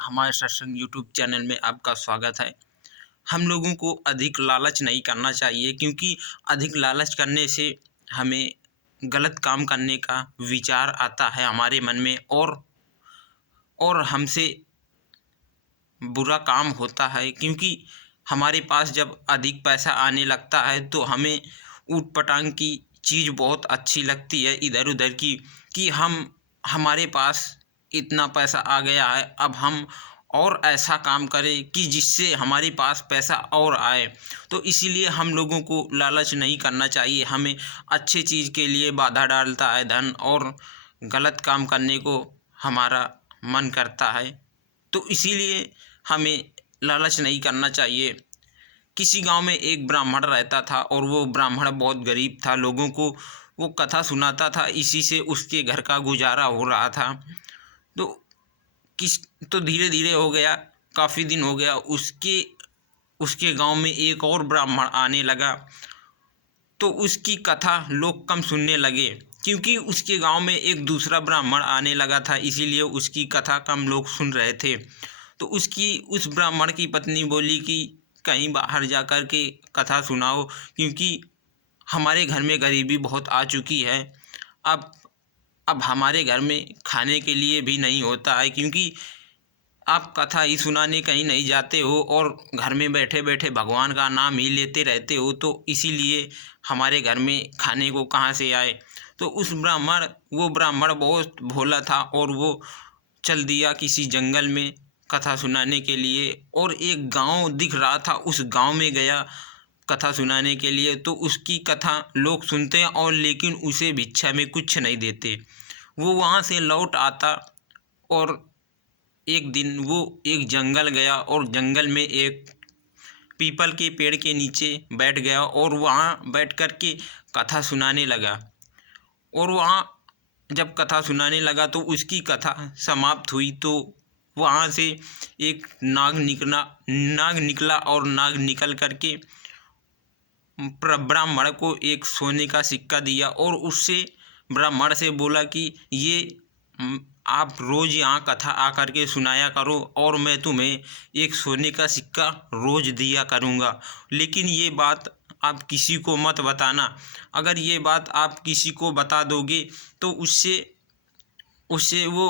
हमारे सत्संग YouTube channel में आपका स्वागत है। हम लोगों को अधिक लालच नहीं करना चाहिए, क्योंकि अधिक लालच करने से हमें गलत काम करने का विचार आता है हमारे मन में, और हमसे बुरा काम होता है। क्योंकि हमारे पास जब अधिक पैसा आने लगता है तो हमें ऊट पटांग की चीज़ बहुत अच्छी लगती है इधर उधर की, कि हमारे पास इतना पैसा आ गया है, अब हम और ऐसा काम करें कि जिससे हमारे पास पैसा और आए। तो इसीलिए हम लोगों को लालच नहीं करना चाहिए। हमें अच्छी चीज़ के लिए बाधा डालता है धन, और गलत काम करने को हमारा मन करता है। तो इसीलिए हमें लालच नहीं करना चाहिए। किसी गांव में एक ब्राह्मण रहता था, और वो ब्राह्मण बहुत गरीब था। लोगों को वो कथा सुनाता था, इसी से उसके घर का गुजारा हो रहा था। तो किस तो धीरे धीरे हो गया, काफ़ी दिन हो गया, उसके उसके गांव में एक और ब्राह्मण आने लगा। तो उसकी कथा लोग कम सुनने लगे, क्योंकि उसके गांव में एक दूसरा ब्राह्मण आने लगा था, इसीलिए उसकी कथा कम लोग सुन रहे थे। तो उस ब्राह्मण की पत्नी बोली कि कहीं बाहर जा कर के कथा सुनाओ, क्योंकि हमारे घर में गरीबी बहुत आ चुकी है। अब अब हमारे घर में खाने के लिए भी नहीं होता है, क्योंकि आप कथा ही सुनाने कहीं नहीं जाते हो, और घर में बैठे बैठे भगवान का नाम ही लेते रहते हो, तो इसीलिए हमारे घर में खाने को कहाँ से आए। तो वो ब्राह्मण बहुत भोला था, और वो चल दिया किसी जंगल में कथा सुनाने के लिए। और एक गांव दिख रहा था, उस गांव में गया कथा सुनाने के लिए। तो उसकी कथा लोग सुनते हैं, और लेकिन उसे भिक्षा में कुछ नहीं देते। वो वहाँ से लौट आता, और एक दिन वो एक जंगल गया, और जंगल में एक पीपल के पेड़ के नीचे बैठ गया, और वहाँ बैठ कर के कथा सुनाने लगा। और वहाँ जब कथा सुनाने लगा तो उसकी कथा समाप्त हुई, तो वहाँ से एक नाग निकला, और नाग निकल कर के ब्राह्मण को एक सोने का सिक्का दिया, और उससे ब्राह्मण से बोला कि आप रोज़ यहाँ कथा आकर के सुनाया करो, और मैं तुम्हें एक सोने का सिक्का रोज़ दिया करूँगा। लेकिन ये बात आप किसी को मत बताना। अगर ये बात आप किसी को बता दोगे तो उससे उससे वो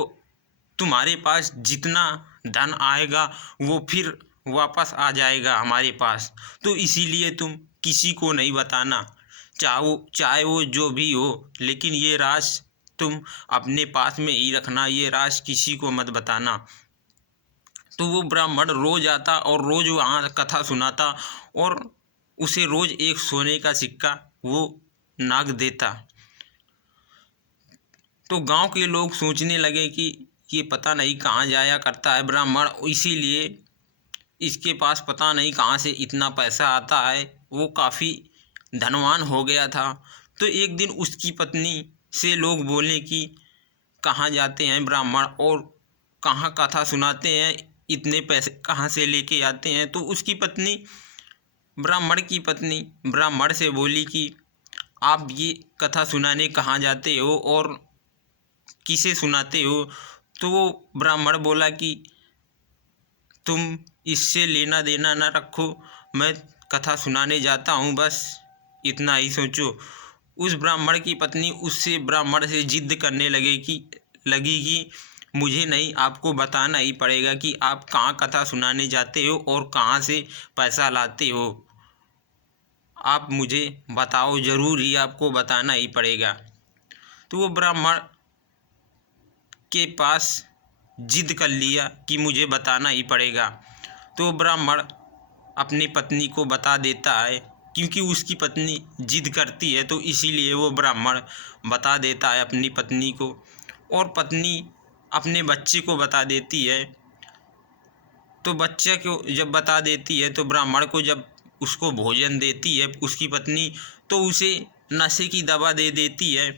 तुम्हारे पास जितना धन आएगा वो फिर वापस आ जाएगा हमारे पास। तो इसीलिए तुम किसी को नहीं बताना, चाहे वो जो भी हो, लेकिन ये राज तुम अपने पास में ही रखना, ये राज किसी को मत बताना। तो वो ब्राह्मण रोज आता और रोज वहाँ कथा सुनाता, और उसे रोज एक सोने का सिक्का वो नाग देता। तो गांव के लोग सोचने लगे कि ये पता नहीं कहाँ जाया करता है ब्राह्मण, इसीलिए इसके पास पता नहीं कहाँ से इतना पैसा आता है। वो काफ़ी धनवान हो गया था। तो एक दिन उसकी पत्नी से लोग बोले कि कहाँ जाते हैं ब्राह्मण, और कहाँ कथा सुनाते हैं, इतने पैसे कहाँ से लेके आते हैं। तो उसकी पत्नी, ब्राह्मण की पत्नी, ब्राह्मण से बोली कि आप ये कथा सुनाने कहाँ जाते हो और किसे सुनाते हो। तो वो ब्राह्मण बोला कि तुम इससे लेना देना ना रखो, मैं कथा सुनाने जाता हूँ, बस इतना ही सोचो। उस ब्राह्मण की पत्नी उससे ब्राह्मण से जिद करने लगी कि मुझे नहीं, आपको बताना ही पड़ेगा कि आप कहाँ कथा सुनाने जाते हो और कहाँ से पैसा लाते हो। आप मुझे बताओ, ज़रूर ही आपको बताना ही पड़ेगा। तो वो ब्राह्मण के पास जिद कर लिया कि मुझे बताना ही पड़ेगा। तो ब्राह्मण अपनी पत्नी को बता देता है, क्योंकि उसकी पत्नी जिद करती है, तो इसीलिए वो ब्राह्मण बता देता है अपनी पत्नी को। और पत्नी अपने बच्चे को बता देती है। तो बच्चे को जब बता देती है, तो ब्राह्मण को जब उसको भोजन देती है उसकी पत्नी, तो उसे नशे की दवा दे देती है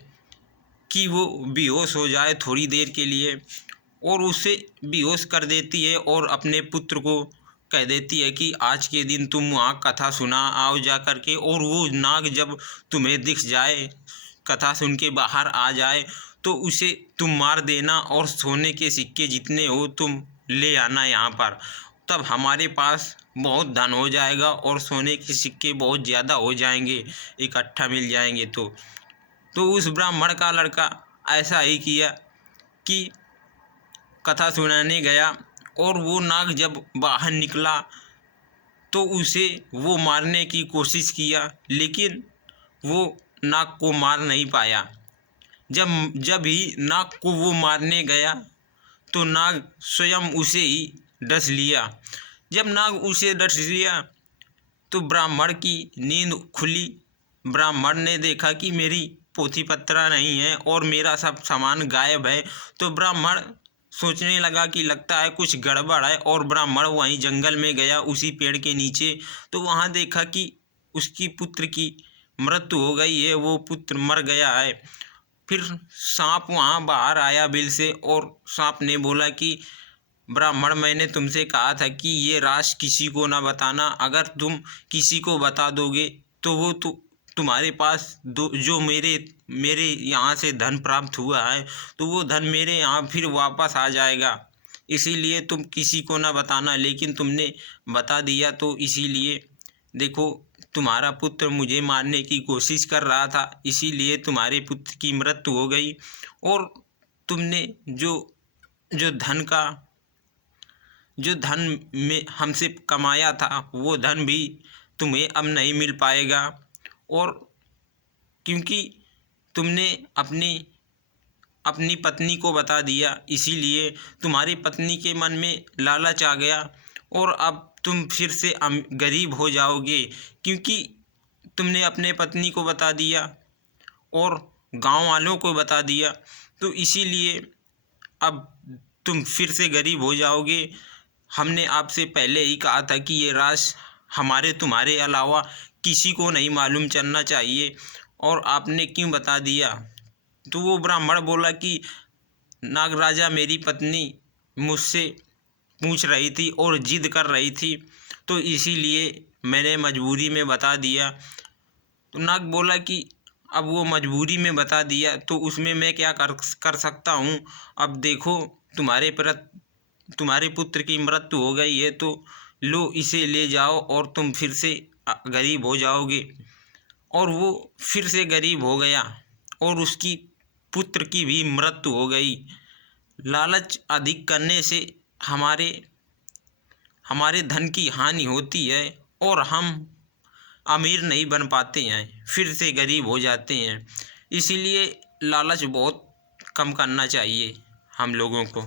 कि वो बेहोश हो जाए थोड़ी देर के लिए, और उसे बेहोश कर देती है। और अपने पुत्र को कह देती है कि आज के दिन तुम वहाँ कथा सुना आओ जा कर के, और वो नाग जब तुम्हें दिख जाए, कथा सुन के बाहर आ जाए, तो उसे तुम मार देना, और सोने के सिक्के जितने हो तुम ले आना यहाँ पर, तब हमारे पास बहुत धन हो जाएगा और सोने के सिक्के बहुत ज़्यादा हो जाएंगे, इकट्ठा मिल जाएंगे। तो उस ब्राह्मण का लड़का ऐसा ही किया कि कथा सुनाने गया, और वो नाग जब बाहर निकला तो उसे वो मारने की कोशिश किया, लेकिन वो नाग को मार नहीं पाया। जब ही नाग को वो मारने गया तो नाग स्वयं उसे ही डस लिया। जब नाग उसे डस लिया तो ब्राह्मण की नींद खुली। ब्राह्मण ने देखा कि मेरी पोथी पत्रा नहीं है और मेरा सब सामान गायब है। तो ब्राह्मण सोचने लगा कि लगता है कुछ गड़बड़ है, और ब्राह्मण वहीं जंगल में गया उसी पेड़ के नीचे। तो वहाँ देखा कि उसकी पुत्र की मृत्यु हो गई है, वो पुत्र मर गया है। फिर सांप वहाँ बाहर आया बिल से, और सांप ने बोला कि ब्राह्मण, मैंने तुमसे कहा था कि ये राज किसी को ना बताना। अगर तुम किसी को बता दोगे तो वो तुम्हारे पास जो मेरे यहाँ से धन प्राप्त हुआ है तो वो धन मेरे यहाँ फिर वापस आ जाएगा। इसीलिए तुम किसी को ना बताना। लेकिन तुमने बता दिया, तो इसीलिए देखो, तुम्हारा पुत्र मुझे मारने की कोशिश कर रहा था, इसीलिए तुम्हारे पुत्र की मृत्यु हो गई। और तुमने जो धन में हमसे कमाया था वो धन भी तुम्हें अब नहीं मिल पाएगा। और क्योंकि तुमने अपनी पत्नी को बता दिया, इसीलिए तुम्हारी पत्नी के मन में लालच आ गया, और अब तुम फिर से गरीब हो जाओगे। क्योंकि तुमने अपने पत्नी को बता दिया और गांव वालों को बता दिया, तो इसीलिए अब तुम फिर से गरीब हो जाओगे। हमने आपसे पहले ही कहा था कि ये राज हमारे तुम्हारे अलावा किसी को नहीं मालूम चलना चाहिए, और आपने क्यों बता दिया। तो वो ब्राह्मण बोला कि नागराजा, मेरी पत्नी मुझसे पूछ रही थी और जिद कर रही थी, तो इसीलिए मैंने मजबूरी में बता दिया। तो नाग बोला कि अब वो मजबूरी में बता दिया तो उसमें मैं क्या कर सकता हूँ। अब देखो, तुम्हारे पुत्र की मृत्यु हो गई है, तो लो इसे ले जाओ और तुम फिर से गरीब हो जाओगे। और वो फिर से गरीब हो गया और उसकी पुत्र की भी मृत्यु हो गई। लालच अधिक करने से हमारे धन की हानि होती है और हम अमीर नहीं बन पाते हैं, फिर से गरीब हो जाते हैं। इसीलिए लालच बहुत कम करना चाहिए हम लोगों को।